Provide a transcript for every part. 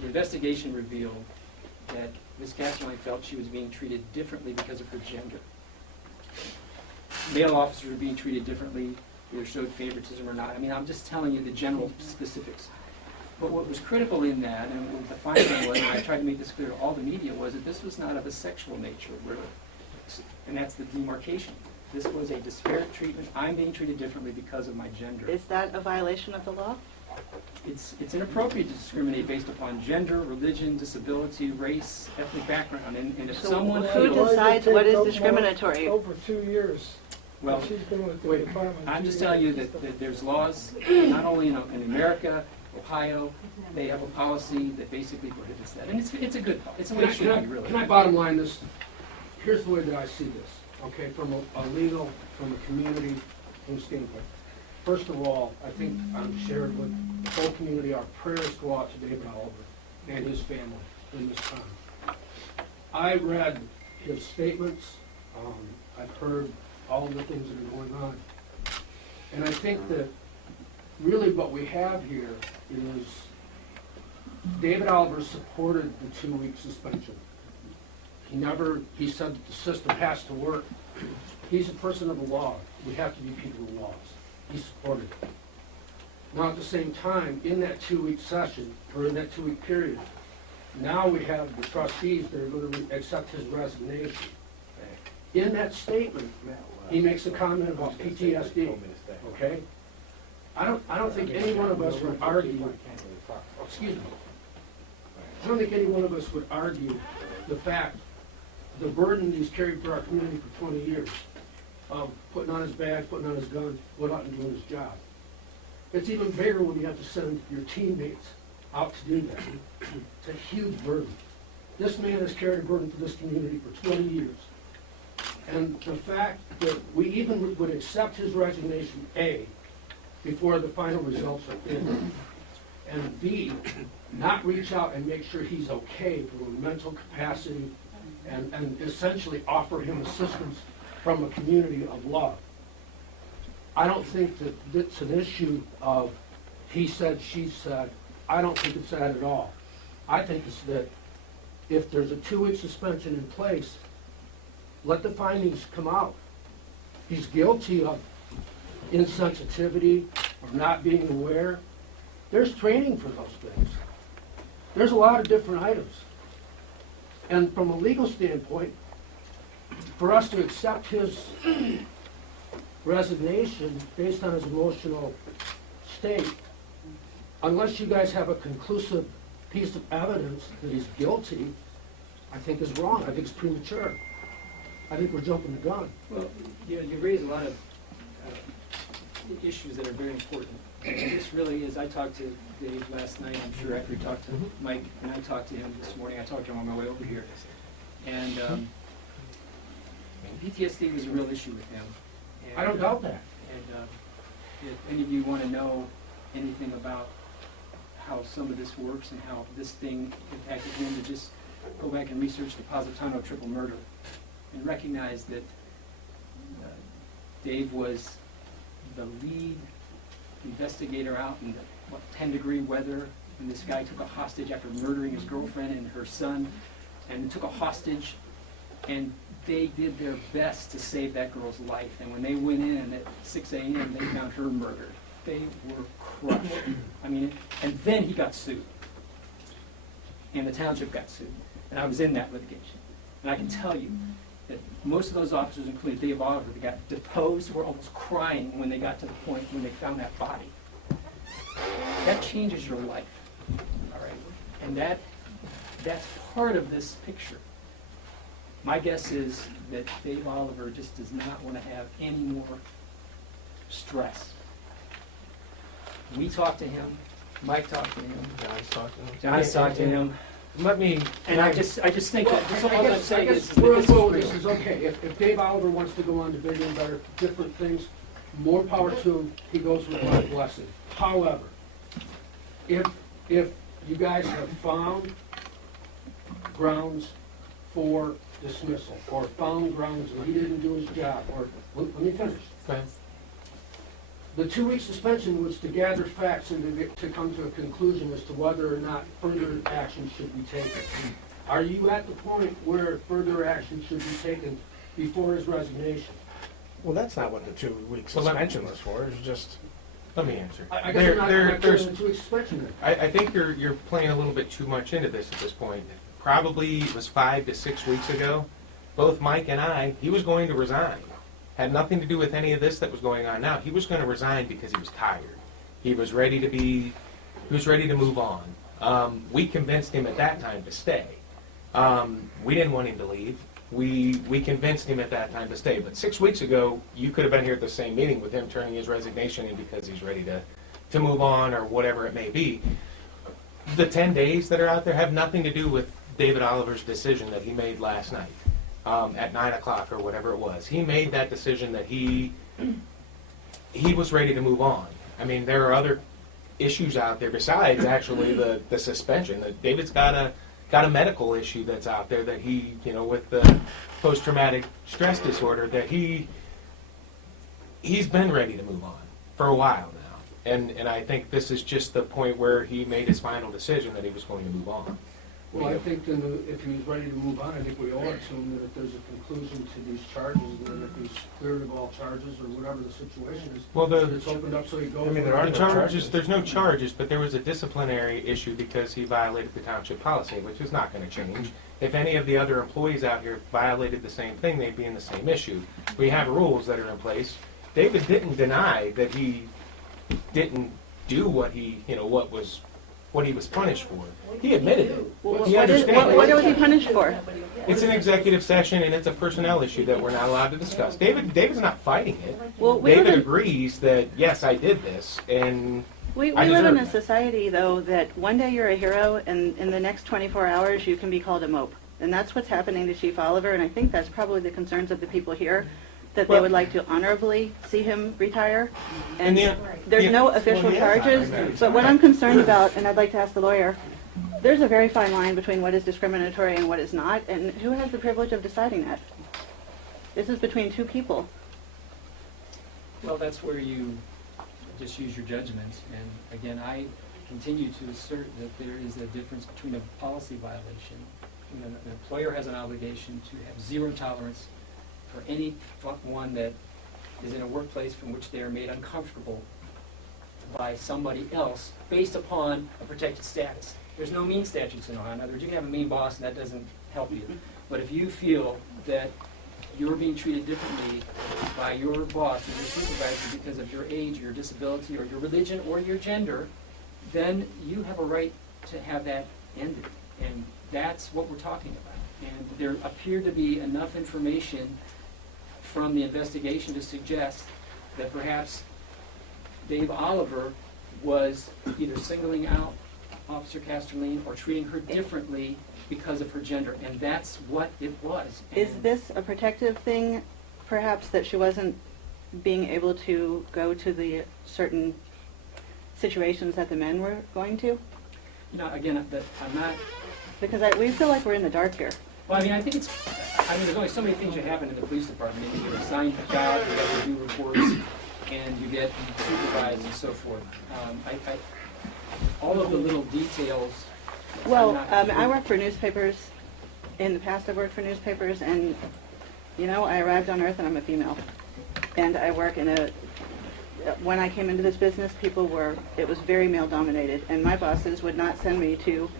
The investigation revealed that Ms. Castelline felt she was being treated differently because of her gender. Male officers were being treated differently, either showed favoritism or not. I mean, I'm just telling you the general specifics. But what was critical in that, and what the finding was, and I tried to make this clear to all the media, was that this was not of a sexual nature, really. And that's the demarcation. This was a disparate treatment. I'm being treated differently because of my gender. Is that a violation of the law? It's inappropriate to discriminate based upon gender, religion, disability, race, ethnic background. And if So someone who feels, decides what is discriminatory? Over 2 years. well, She's been with the wait, department. I'm 2 just telling you years. that there's laws, not only in America, Ohio, they have a policy that basically prohibits that. And it's a good, it's a way it should be, really. Can I bottom line this? Here's the way that I see this, okay, from a legal, from a community standpoint. First of all, I think I'm shared with the whole community, our prayers go out to David Oliver and his family in this time. I read his statements, I've heard all of the things that are going on. And I think that really what we have here is David Oliver supported the 2-week suspension. He said that the system has to work. He's a person of the law. We have to be people of laws. He supported it. Now at the same time, in that 2-week session, or in that 2-week period, now we have the trustees that are going to accept his resignation. In that statement, he makes a comment about PTSD, okay? I don't think any one of us would argue, excuse me, I don't think any one of us would argue the fact, the burden he's carried for our community for 20 years, of putting on his badge, putting on his gun, going out and doing his job. It's even bigger when you have to send your teammates out to do that. It's a huge burden. This man has carried a burden for this community for 20 years. And the fact that we even would accept his resignation, A, before the final results are in, and B, not reach out and make sure he's okay from a mental capacity and essentially offer him assistance from a community of love. I don't think that it's an issue of he said, she said. I don't think it's that at all. I think it's that if there's a 2-week suspension in place, let the findings come out. He's guilty of insensitivity or not being aware. There's training for those things. There's a lot of different items. And from a legal standpoint, for us to accept his resignation based on his emotional state, unless you guys have a conclusive piece of evidence that he's guilty, I think is wrong. I think it's premature. I think we're jumping the gun. Well, you raise a lot of issues that are very important. And this really is, I talked to Dave last night, I'm sure after he talked to Mike, and I talked to him this morning. I talked to him on my way over here. And PTSD was a real issue with him. And, I don't doubt that. And if any of you want to know anything about how some of this works and how this thing impacted him, to just go back and research the Positano triple murder and recognize that Dave was the lead investigator out in the 10-degree weather when this guy took a hostage after murdering his girlfriend and her son, and took a hostage, and they did their best to save that girl's life. And when they went in at 6 a.m., they found her murdered. They were crushed. I mean, and then he got sued, and the township got sued, and I was in that litigation. And I can tell you that most of those officers, including Dave Oliver, that got deposed, were almost crying when they got to the point when they found that body. That changes your life, all right? And that's part of this picture. My guess is that Dave Oliver just does not want to have any more stress. We talked to him, Mike talked to him, John's talked to him. Let me, And I just think that, that's all I'm saying is that We're this well, is this real. is okay. If Dave Oliver wants to go on to bigger and better, different things, more power to him, he goes with my blessing. However, if you guys have found grounds for dismissal, or found grounds that he didn't do his job, or, let me finish. The 2-week suspension was to gather facts and to come to a conclusion as to whether or not further action should be taken. Are you at the point where further action should be taken before his resignation? Well, that's not what the 2-week Well, let- suspension was for, it's just, Let me answer. I guess I'm not There's- giving the 2-week suspension then. I think you're playing a little bit too much into this at this point. Probably it was 5 to 6 weeks ago. Both Mike and I, he was going to resign. Had nothing to do with any of this that was going on now. He was going to resign because he was tired. He was ready to move on. We convinced him at that time to stay. We didn't want him to leave. We convinced him at that time to stay. But 6 weeks ago, you could have been here at the same meeting with him turning his resignation in because he's ready to move on or whatever it may be. The 10 days that are out there have nothing to do with David Oliver's decision that he made last night at 9 o'clock or whatever it was. He made that decision that he was ready to move on. I mean, there are other issues out there besides actually the suspension. That David's got a medical issue that's out there that he, with the post-traumatic stress disorder, that he's been ready to move on for a while now. And I think this is just the point where he made his final decision that he was going to move on. Well, I think then if he's ready to move on, I think we all assume that if there's a conclusion to these charges, then if he's cleared of all charges or whatever the situation is, Well, that it's opened up so he goes. I mean, there are The no charges, there's no charges, but there was a disciplinary issue because he violated the township policy, which is not going to change. If any of the other employees out here violated the same thing, they'd be in the same issue. We have rules that are in place. David didn't deny that he didn't do what he was punished for. He admitted it. Well, He what understands. was he punished for? It's an executive session and it's a personnel issue that we're not allowed to discuss. David's not fighting it. Well, we David live in, agrees that, yes, I did this, and we I live in a deserve it. society, though, that one day you're a hero, and in the next 24 hours you can be called a mope. And that's what's happening to Chief Oliver, and I think that's probably the concerns of the people here, that they Well- would like to honorably see him retire. And And there's the- no official Well, he has charges, not. but what I'm concerned about, and I'd like to ask the lawyer, there's a very fine line between what is discriminatory and what is not, and who has the privilege of deciding that? This is between two people. Well, that's where you just use your judgments. And again, I continue to assert that there is a difference between a policy violation. An employer has an obligation to have zero tolerance for anyone that is in a workplace from which they are made uncomfortable by somebody else based upon a protected status. There's no mean statutes in Ohio. In other words, you can have a mean boss and that doesn't help you. But if you feel that you're being treated differently by your boss or your supervisor because of your age, your disability, or your religion, or your gender, then you have a right to have that ended. And that's what we're talking about. And there appeared to be enough information from the investigation to suggest that perhaps Dave Oliver was either singling out Officer Casterline or treating her differently because of her gender, and that's what it was. Is And this a protective thing, perhaps, that she wasn't being able to go to the certain situations that the men were going to? Again, that I'm not. Because we feel like we're in the dark here. Well, I mean, there's only so many things that happen in the police department. You're assigned a job, you have to do reports, and you get supervised and so forth. All of the little details. Well, I'm not- I work for newspapers. In the past, I've worked for newspapers, and, I arrived on Earth and I'm a female. And I work when I came into this business, it was very male-dominated, and my bosses would not send me to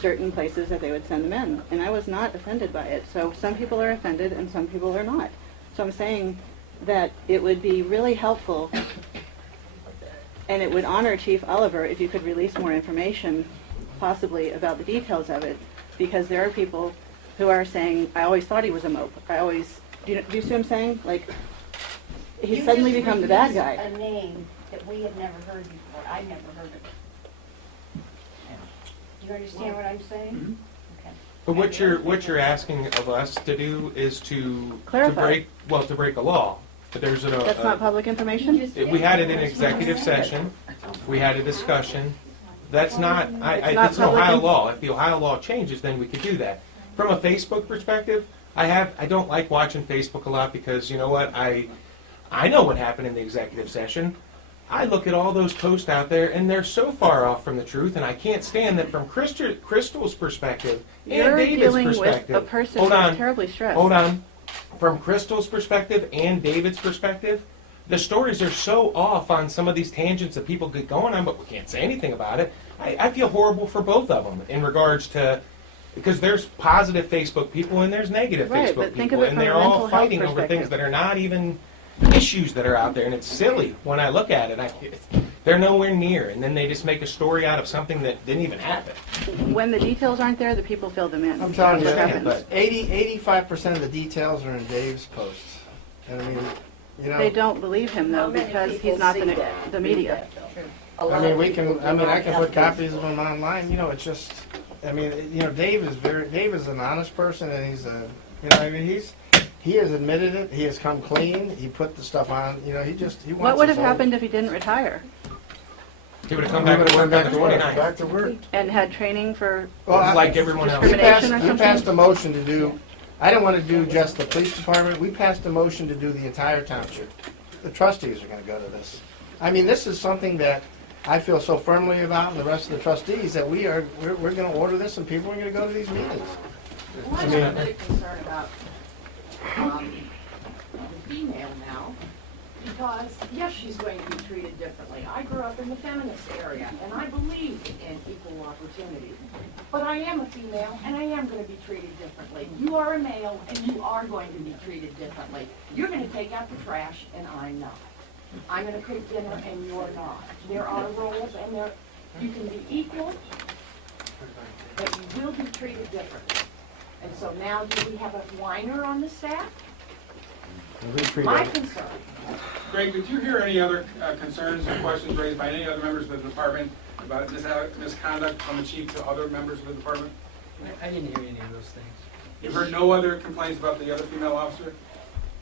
certain places that they would send the men, and I was not offended by it. So some people are offended and some people are not. So I'm saying that it would be really helpful, and it would honor Chief Oliver if you could release more information, possibly about the details of it, because there are people who are saying, I always thought he was a mope. Do you see what I'm saying? Like, he's suddenly become the bad guy. A name that we have never heard before. I've never heard of it. Do you understand what I'm saying? Okay. But what you're asking of us to do is to Clarify. break a law. But there's That's not public information? we had it in executive session. We had a discussion. That's not it's an public Ohio in- law. If the Ohio law changes, then we could do that. From a Facebook perspective, I don't like watching Facebook a lot because you know what I know what happened in the executive session. I look at all those posts out there, and they're so far off from the truth, and I can't stand that from Crystal's perspective and You're David's dealing with perspective. a person Hold who's on. terribly stressed. Hold on. From Crystal's perspective and David's perspective, the stories are so off on some of these tangents that people get going on, but we can't say anything about it. I feel horrible for both of them in regards to, because there's positive Facebook people and there's negative Right, Facebook but think people, of it and from a they're mental all health fighting over things perspective. that are not even issues that are out there, and it's silly when I look at it. They're nowhere near, and then they just make a story out of something that didn't even happen. When the details aren't there, the people fill them in. I'm telling you, That's what Yeah, happens. but- 85% of the details are in Dave's posts. And I mean, you know, They don't believe him though, How many because people he's not see the that? media. A lot I mean, of we people can, do I mean, I not can have put copies of Facebook. them online, you know, it's just, I mean, you know, Dave is an honest person, and he's a, you know, I mean, he has admitted it, he has come clean, he put the stuff on, you know, he wants What would have his own- happened if he didn't retire He would have come He back would've to work come on back the to work. 29th, Back to work. and had training for? Well, like everyone else. We Discrimination or passed, we something? passed a motion to do, I didn't want to do just the police department, we passed a motion to do the entire township. The trustees are gonna go to this. I mean, this is something that I feel so firmly about, and the rest of the trustees, that we're gonna order this, and people are gonna go to these meetings. Well, I'm a bit concerned about the female now, because, yes, she's going to be treated differently. I grew up in the feminist area, and I believe in equal opportunity. But I am a female, and I am going to be treated differently. You are a male, and you are going to be treated differently. You're going to take out the trash, and I'm not. I'm going to cook dinner, and you're not. There are roles, and you can be equal, but you will be treated differently. And so now, do we have a whiner on the staff? We treat My them- concern. Greg, did you hear any other concerns or questions raised by any other members of the department about misconduct from the chief to other members of the department? I didn't hear any of those things. You've heard no other complaints about the other female officer?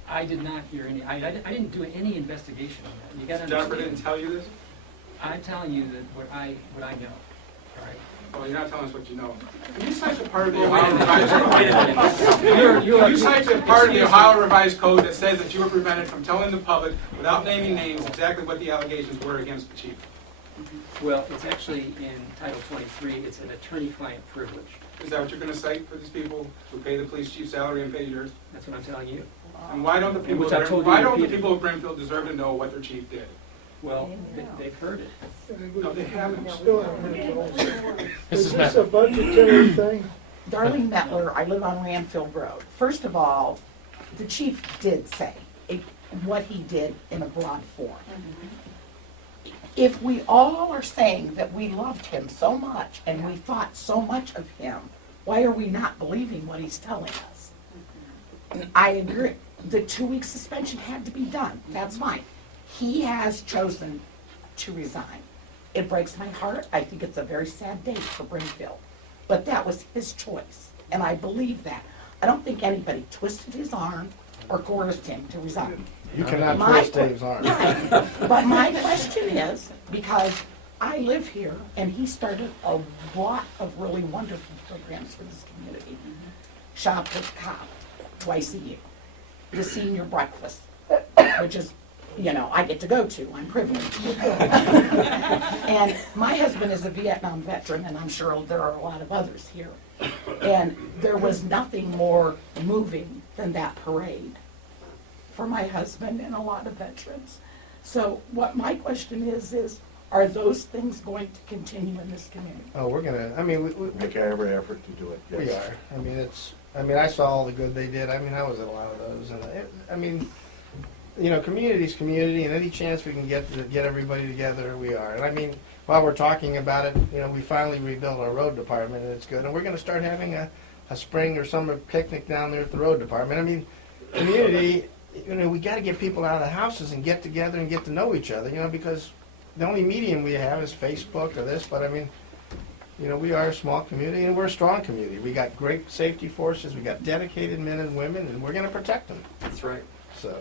I did not hear any, I didn't do any investigation on that. You gotta Jennifer understand. didn't tell you this? I'm telling you that what I know, all right? Well, you're not telling us what you know. Can you cite the part of the Well, wait Ohio a Revised minute, wait a Code? minute. Can you cite the part of the Ohio Revised Code that says that you were prevented from telling the public, without naming names, exactly what the allegations were against the chief? Well, it's actually in Title 23, it's an attorney-client privilege. Is that what you're going to cite for these people who pay the police chief's salary and pay yours? That's what I'm telling you. And why don't the people, Which I told you why don't the repeatedly. people of Brimfield deserve to know what their chief did? Well, they've heard it. No, they haven't. This is Is this Matt. a budgetary thing? Darlene Metler, I live on Ranfield Road. First of all, the chief did say what he did in a broad form. If we all are saying that we loved him so much and we thought so much of him, why are we not believing what he's telling us? I agree. The 2-week suspension had to be done. That's fine. He has chosen to resign. It breaks my heart. I think it's a very sad day for Brimfield. But that was his choice, and I believe that. I don't think anybody twisted his arm or coerced him to resign. You cannot My twist que- Dave's arm. Right. But my question is, because I live here, and he started a lot of really wonderful programs for this community. Shop with Cop, twice a year. The senior breakfast, which is, you know, I get to go to, I'm privileged. And my husband is a Vietnam veteran, and I'm sure there are a lot of others here. And there was nothing more moving than that parade for my husband and a lot of veterans. So what my question is are those things going to continue in this community? Oh, we're gonna, I mean, we Make every effort to do it, we are. I mean, I saw all the good they did. I mean, I was at a lot of those, and I mean, you know, community's community, and any chance we can get to get everybody together, we are. And I mean, while we're talking about it, you know, we finally rebuilt our road department, and it's good. And we're gonna start having a spring or summer picnic down there at the road department. I mean, community, you know, we gotta get people out of the houses and get together and get to know each other, you know, because the only medium we have is Facebook or this, but I mean, you know, we are a small community, and we're a strong community. We got great safety forces, we got dedicated men and women, and we're gonna protect them, That's right. so.